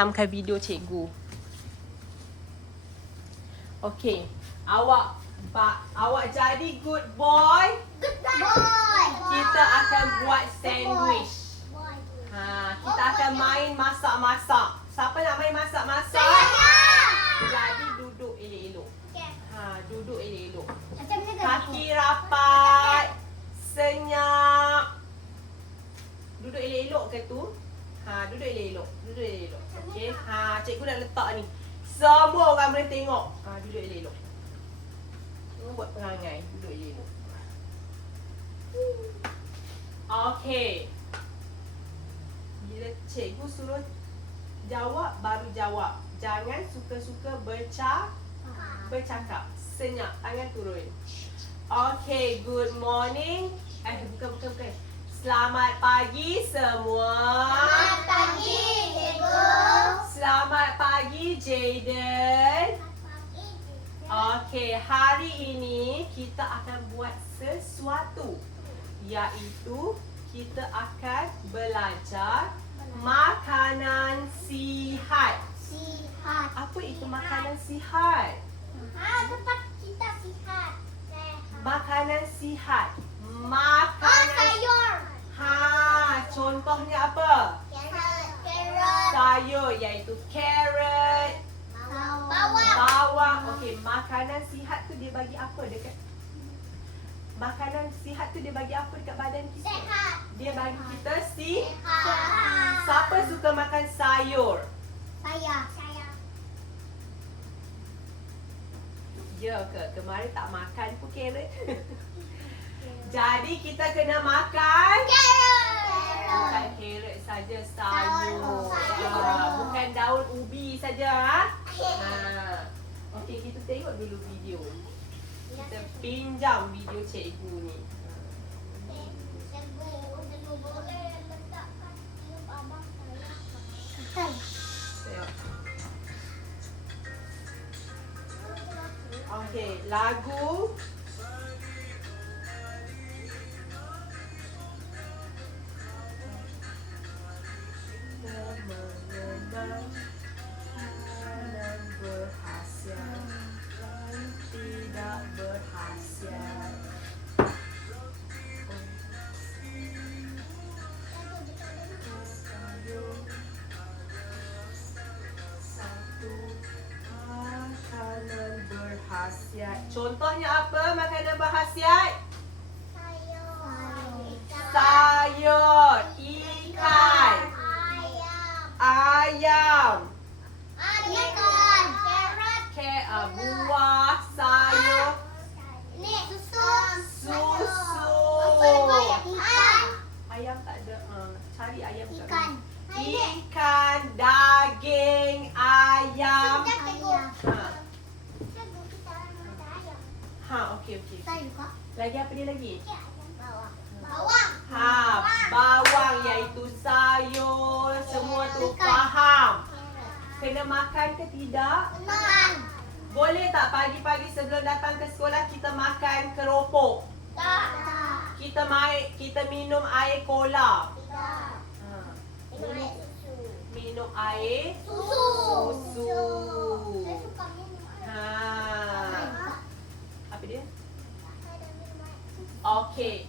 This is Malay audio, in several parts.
rakamkan video cikgu. Okay. Awak pak, awak jadi good boy. Good boy. Kita boy. akan buat sandwich. Ha, kita oh, akan boy. main masak-masak. Siapa nak main masak-masak? Jadi duduk elok-elok. Ha, duduk elok-elok. Kaki -elok. rapat. Senyap. Duduk elok-elok ke tu? Ha, duduk elok-elok. Duduk elok-elok. Okey. Ha cikgu dah letak ni. Semua orang boleh tengok. Ha duduk elok-elok. Jangan buat perangai. Duduk elok-elok. Okey. Bila cikgu suruh jawab baru jawab. Jangan suka-suka bercakap. Bercakap. Senyap. Tangan turun. Okey, good morning. Eh, buka-buka buka, Selamat pagi semua. Jaden. Okey, hari ini kita akan buat sesuatu iaitu kita akan belajar makanan sihat. Sihat. Apa itu makanan sihat? tempat kita sihat. Makanan sihat. Makanan ha, sayur. Ha, contohnya apa? Sayur, Sayur iaitu carrot faham okey makanan sihat tu dia bagi apa dekat makanan sihat tu dia bagi apa dekat badan kita sihat dia bagi kita si sehat. siapa suka makan sayur saya saya Ya ke? Kemarin tak makan pun kere. Jadi kita kena makan Karen. Bukan kerek saja sayur. sayur. Ha. bukan daun ubi saja. Ha? Ha kita tengok dulu video. Kita pinjam video cikgu ni. Okay, lagu Contohnya apa makanan berkhasiat? Ya? Sayur. Sayur. Ikan. ikan ayam. Ayam. Ayam. Carrot. Carrot. Buah. Sayur. Ayam. Susu. Susu. Ayam. ayam tak ada. Uh, cari ayam. Ikan. Kat, ikan. Daging. Ayam. Ayam. okey okey. Saya juga. Lagi apa dia lagi? Bawang. Ha, bawang iaitu sayur. Semua eh, tu faham. Kena makan ke tidak? Makan. Boleh tak pagi-pagi sebelum datang ke sekolah kita makan keropok? Tak. Kita main kita minum air cola. Tak. Ha. Minum air susu. Minum air susu. susu. Okey.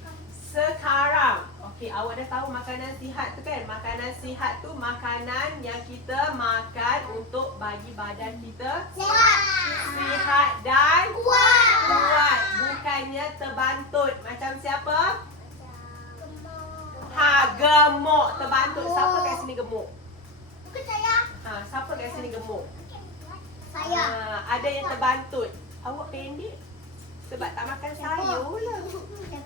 Sekarang, okey, awak dah tahu makanan sihat tu kan? Makanan sihat tu makanan yang kita makan untuk bagi badan kita sihat, sihat dan kuat. kuat. Bukannya terbantut macam siapa? Gemuk. Ha, gemuk terbantut. Siapa kat sini gemuk? Bukan saya. Ha, siapa kat sini gemuk? Saya. Ha, ada yang terbantut. Awak pendek. Sebab tak makan sayur lah.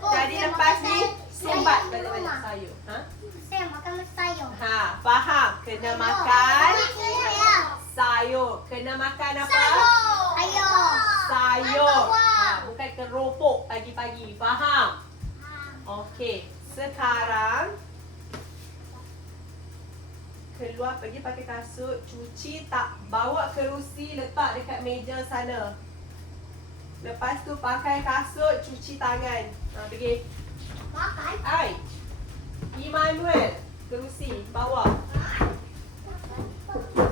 Jadi saya lepas ni saya sumbat balik-balik sayur. Ha? Saya makan sayur. Ha, faham. Kena saya makan, saya sayur. Saya makan saya sayur. Kena makan apa? Sayur. Sayur. sayur. Ha, bukan keropok pagi-pagi. Faham? Ha. Okey. Sekarang keluar pergi pakai kasut, cuci tak bawa kerusi letak dekat meja sana. Lepas tu pakai kasut, cuci tangan. Ha, nah, pergi. Pakai. Ai. Immanuel, kerusi bawah. Ha.